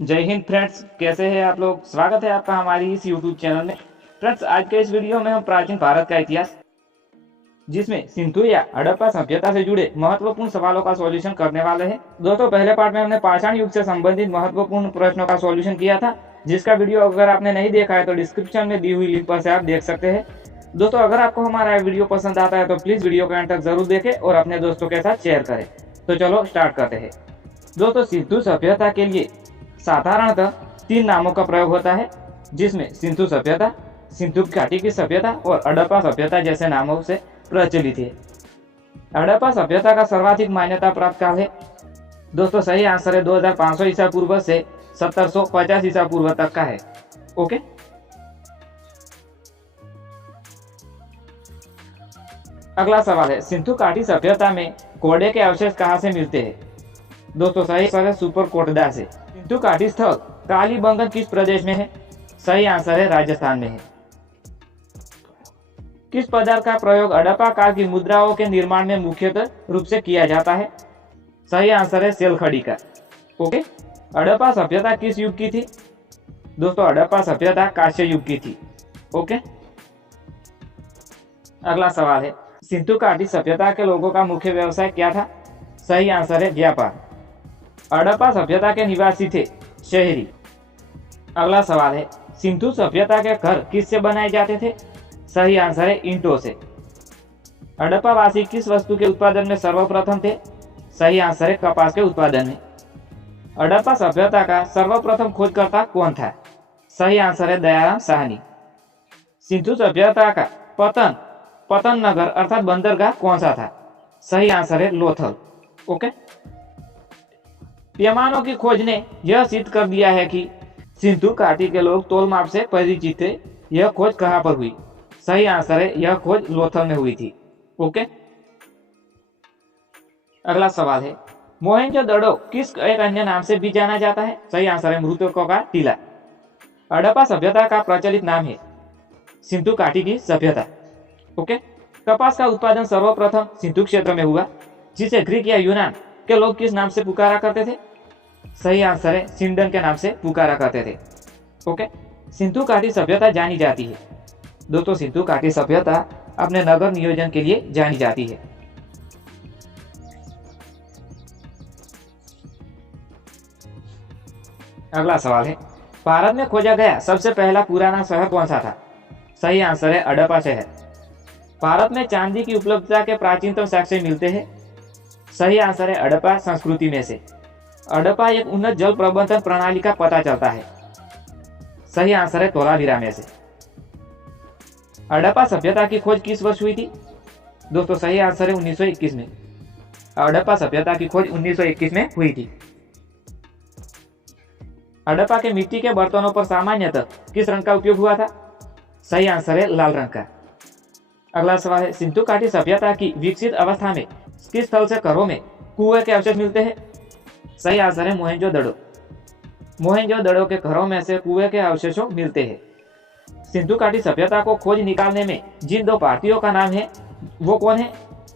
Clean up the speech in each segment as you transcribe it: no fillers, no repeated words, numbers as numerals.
जय हिंद फ्रेंड्स, कैसे हैं आप लोग। स्वागत है आपका हमारी इस यूट्यूब चैनल में। फ्रेंड्स, आज के इस वीडियो में हम प्राचीन भारत का इतिहास, जिसमें सिंधु या हड़प्पा सभ्यता से जुड़े महत्वपूर्ण सवालों का सॉल्यूशन करने वाले हैं। दोस्तों, पहले पार्ट में हमने पाषाण युग से संबंधित महत्वपूर्ण प्रश्नों का सॉल्यूशन किया था, जिसका वीडियो अगर आपने नहीं देखा है तो डिस्क्रिप्शन में दी हुई लिंक पर से आप देख सकते हैं। दोस्तों, अगर आपको हमारा वीडियो पसंद आता है तो प्लीज वीडियो को अंत तक जरूर देखें और अपने दोस्तों के साथ शेयर करें। तो चलो स्टार्ट करते हैं। दोस्तों, सिंधु सभ्यता के लिए साधारणतः 3 नामों का प्रयोग होता है, जिसमें सिंधु सभ्यता, सिंधु घाटी की सभ्यता और हड़प्पा सभ्यता जैसे नामों से प्रचलित है। हड़प्पा सभ्यता का सर्वाधिक मान्यता प्राप्त काल है। दोस्तों, सही आंसर है 2500 ईसा पूर्व से 1750 ईसा पूर्व तक का है। ओके, अगला सवाल है, सिंधु घाटी सभ्यता में कोड़े के अवशेष कहाँ से मिलते हैं। दोस्तों, सही आंसर है सुपर कोटदा से। सिंधु घाटी स्थल कालीबंगन किस प्रदेश में है। सही आंसर है राजस्थान में है। किस पदार्थ का प्रयोग हड़प्पा काल की मुद्राओं के निर्माण में मुख्यतः रूप से किया जाता है। सही आंसर है सेलखड़ी का। ओके, हड़प्पा सभ्यता किस युग की थी। दोस्तों, हड़प्पा सभ्यता कांस्य युग की थी। ओके, अगला सवाल है, सिंधु घाटी सभ्यता के लोगों का मुख्य व्यवसाय क्या था। सही आंसर है व्यापार। हड़प्पा सभ्यता के निवासी थे शहरी। अगला सवाल है, सिंधु सभ्यता के घर किससे बनाए जाते थे। सही आंसर है ईंटों से। हड़प्पा वासी किस वस्तु के उत्पादन में सर्वप्रथम थे। सही आंसर है कपास के उत्पादन में। हड़प्पा सभ्यता का सर्वप्रथम खोजकर्ता कौन था। सही आंसर है दयाराम साहनी। सिंधु सभ्यता का पतन नगर अर्थात बंदरगाह कौन सा था। सही आंसर है लोथल। ओके, पैमानों की खोज ने यह सिद्ध कर दिया है कि सिंधु घाटी के लोग तौल माप से परिचित थे। यह खोज कहां पर हुई। सही आंसर है यह खोज लोथल में हुई थी। ओके, अगला सवाल है, मोहनजोदड़ो किस एक अन्य नाम से भी जाना जाता है। सही आंसर है मृतकों का टीला। हड़प्पा सभ्यता का प्रचलित नाम है सिंधु घाटी की सभ्यता। ओके, कपास का उत्पादन सर्वप्रथम सिंधु क्षेत्र में हुआ, जिसे ग्रीक या यूनान के लोग किस नाम से पुकारा करते थे। सही आंसर है सिंडन के नाम से पुकारा करते थे। ओके, सिंधु घाटी सभ्यता जानी जाती है। दोस्तों, सिंधु घाटी सभ्यता अपने नगर नियोजन के लिए जानी जाती है। अगला सवाल है, भारत में खोजा गया सबसे पहला पुराना शहर कौन सा था। सही आंसर है हड़प्पा शहर। भारत में चांदी की उपलब्धता के प्राचीनतम साक्ष्य मिलते हैं। सही आंसर है हड़प्पा संस्कृति में से। हड़प्पा एक उन्नत जल प्रबंधन प्रणाली का पता चलता है। सही आंसर है धोलावीरा में से। हड़प्पा सभ्यता की खोज किस वर्ष हुई थी। दोस्तों, सही आंसर है 1921 में। हड़प्पा सभ्यता की खोज 1921 में हुई थी। हड़प्पा के मिट्टी के बर्तनों पर सामान्यतः किस रंग का उपयोग हुआ था। सही आंसर है लाल रंग का। अगला सवाल है, सिंधु घाटी सभ्यता की विकसित अवस्था में किस स्थल से घरों में कुएं के अवशेष मिलते हैं। सही आंसर है मोहनजोदड़ो। मोहनजोदड़ो के घरों में से कुएं के अवशेषों मिलते हैं। सिंधु घाटी सभ्यता को खोज निकालने में जिन 2 भारतीयों का नाम है वो कौन है।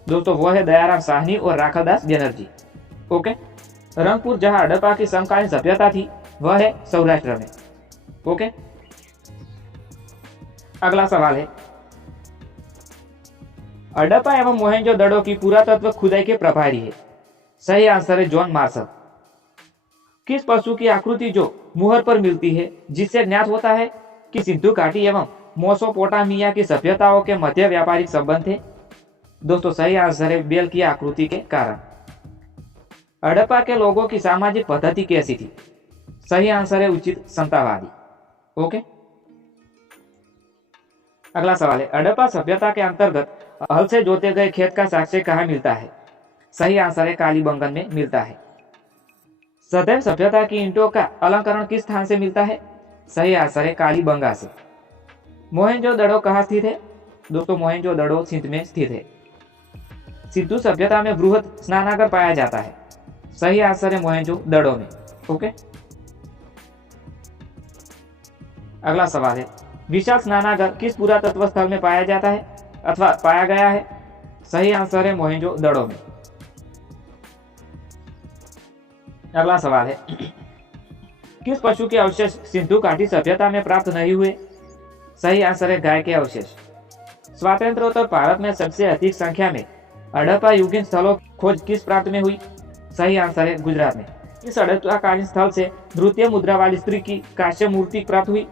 दोस्तों, वो है दयाराम साहनी और राखालदास बनर्जी। ओके, रंगपुर जहां हड़प्पा की समकालीन सभ्यता थी वह है सौराष्ट्र में। ओके, अगला सवाल है, हड़प्पा एवं मोहनजोदड़ो की पुरातत्व खुदाई के प्रभारी है। सही आंसर है जॉन मार्शल। किस पशु की आकृति जो मुहर पर मिलती है, जिससे ज्ञात होता है कि सिंधु घाटी एवं मेसोपोटामिया की सभ्यताओं के मध्य व्यापारिक संबंध थे। दोस्तों, सही आंसर है बेल की आकृति के कारण। हड़प्पा के लोगों की सामाजिक पद्धति कैसी थी। सही आंसर है उचित समतावादी। ओके, अगला सवाल है, हड़प्पा सभ्यता के अंतर्गत हल से जोते गए खेत का साक्ष्य कहाँ मिलता है। सही आंसर है कालीबंगन में मिलता है। सदैव सभ्यता की ईंटों का अलंकरण किस स्थान से मिलता है। सही आंसर है कालीबंगा से। मोहनजोदड़ो कहाँ स्थित है। दोस्तों, मोहनजोदड़ो सिंध में स्थित है। सिंधु सभ्यता में बृहद स्नानागार पाया जाता है। सही आंसर है मोहनजोदड़ो में। ओके, अगला सवाल है, विशाल स्नानागार किस पुरातत्व स्थल में पाया जाता है अथवा पाया गया है। सही आंसर है मोहनजोदड़ो में। अगला सवाल है, किस पशु के अवशेष सिंधु घाटी सभ्यता में प्राप्त नहीं हुए? सही आंसर है गाय के अवशेष। स्वातंत्रोत्तर भारत में सबसे अधिक संख्या में हड़प्पा युगीन स्थलों की खोज किस प्रांत में हुई? सही आंसर है गुजरात में। इस हड़प्पाकालीन स्थल से द्वितीय मुद्रा वाली स्त्री की कांस्य मूर्ति प्राप्त हुई?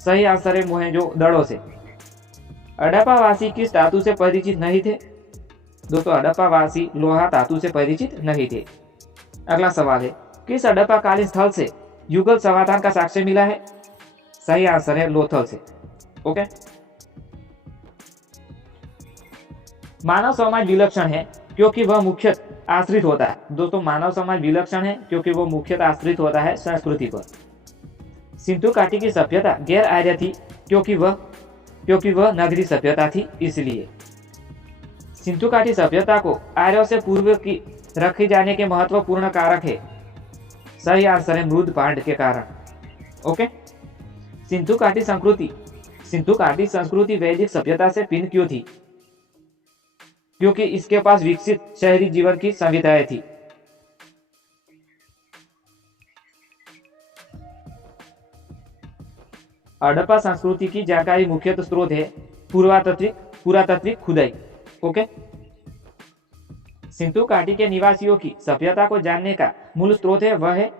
सही आंसर है मोहेंजोदड़ो से। हड़प्पावासी किस धातु से परिचित नहीं थे? दोस्तों हड़प्पावासी लोहा धातु से परिचित नहीं थे। अगला सवाल है, किस हड़प्पाकालीन स्थल से युगल समाधान का साक्ष्य मिला है? सही आंसर है लोथल से। ओके। मानव समाज विलक्षण है क्योंकि वह मुख्यतः आश्रित होता है। दोस्तों मानव समाज विलक्षण है क्योंकि वह मुख्यतः आश्रित होता है संस्कृति पर। सिंधु घाटी की सभ्यता गैर आर्य थी क्योंकि वह नगरीय सभ्यता थी, इसलिए। सिंधु घाटी सभ्यता को आर्यों से पूर्व की रखे जाने के महत्वपूर्ण कारक है। सही आंसर है मृद पांड के कारण। ओके। सिंधु घाटी संस्कृति वैदिक सभ्यता से भिन्न क्यों थी? क्योंकि इसके पास विकसित शहरी जीवन की संविधाएं थी। हड़प्पा संस्कृति की जानकारी मुख्यतः स्रोत है पुरातात्विक खुदाई। ओके। सिंधु घाटी के निवासियों की सभ्यता को जानने का मूल स्रोत है वह है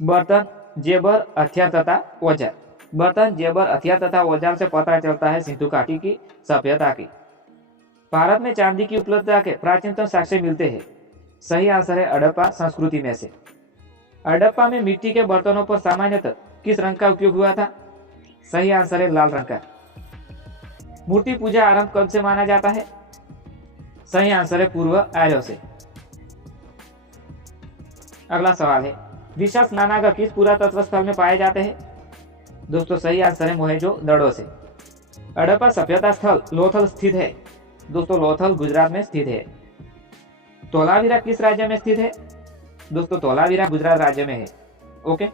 बर्तन, जेबर, हथियार तथा औजार। बर्तन, जेबर, हथियार तथा औजार से पता चलता है सिंधु घाटी की सभ्यता की। भारत में चांदी की उपलब्धता के प्राचीनतम साक्ष्य मिलते हैं। सही आंसर है हड़प्पा संस्कृति में से। हड़प्पा में मिट्टी के बर्तनों पर सामान्यतः किस रंग का उपयोग हुआ था? सही आंसर है लाल रंग का। मूर्ति पूजा आरंभ कब से माना जाता है? सही आंसर है पूर्व आर्यों से। अगला सवाल है, विशासनानागर किस पुरातत्व स्थल में पाए जाते हैं? दोस्तों सही आंसर है मोहेंजोदड़ो से। हड़प्पा सभ्यता स्थल लोथल स्थित है। दोस्तों लोथल गुजरात में स्थित है। धोलावीरा किस राज्य में स्थित है? दोस्तों धोलावीरा गुजरात राज्य में है। ओके।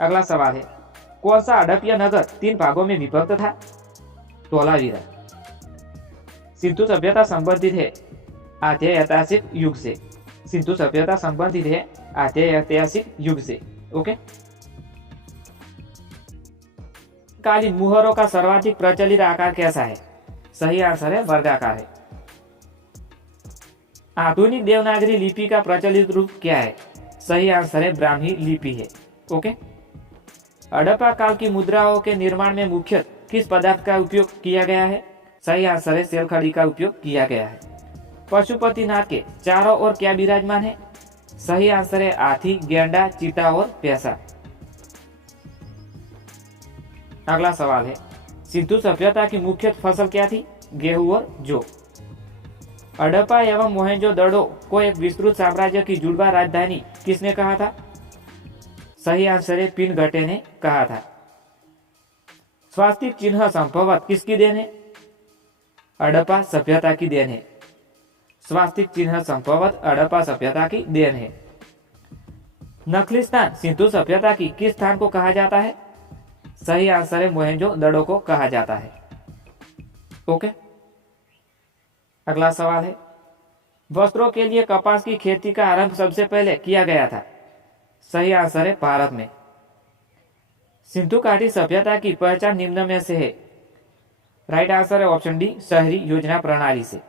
अगला सवाल है, कौन सा हड़प्पीय नगर 3 भागों में विभक्त था? धोलावीरा। सिंधु सभ्यता संबंधित है आद्य ऐतिहासिक युग से। सिंधु सभ्यता संबंधित है आद्य ऐतिहासिक युग से। ओके। कालीन मुहरों का सर्वाधिक प्रचलित आकार कैसा है? सही आंसर है वर्गाकार है। आधुनिक देवनागरी लिपि का प्रचलित रूप क्या है? सही आंसर है ब्राह्मी लिपि है। ओके। हड़प्पा काल की मुद्राओं के निर्माण में मुख्यतः किस पदार्थ का उपयोग किया गया है? सही आंसर है सेल खड़ी का उपयोग किया गया है। पशुपतिनाथ के चारों ओर क्या विराजमान है? सही आंसर है हाथी, गैंडा, चीता और प्यासा। अगला सवाल है, सिंधु सभ्यता की मुख्य फसल क्या थी? गेहूं और जौ। हड़प्पा एवं मोहेंजोदड़ो को एक विस्तृत साम्राज्य की जुड़वा राजधानी किसने कहा था? सही आंसर है पिनगटे ने कहा था। स्वास्तिक चिन्ह संभवतः किसकी देन है? हड़प्पा सभ्यता की देन है। स्वास्तिक चिन्ह संभवतः हड़प्पा सभ्यता की देन है। नकली स्थान सिंधु सभ्यता की किस स्थान को कहा जाता है? सही आंसर है मोहेंजोदड़ो को कहा जाता है। ओके। अगला सवाल है, वस्त्रों के लिए कपास की खेती का आरंभ सबसे पहले किया गया था? सही आंसर है भारत में। सिंधु घाटी सभ्यता की पहचान निम्न में से है? राइट आंसर है ऑप्शन डी, शहरी योजना प्रणाली से।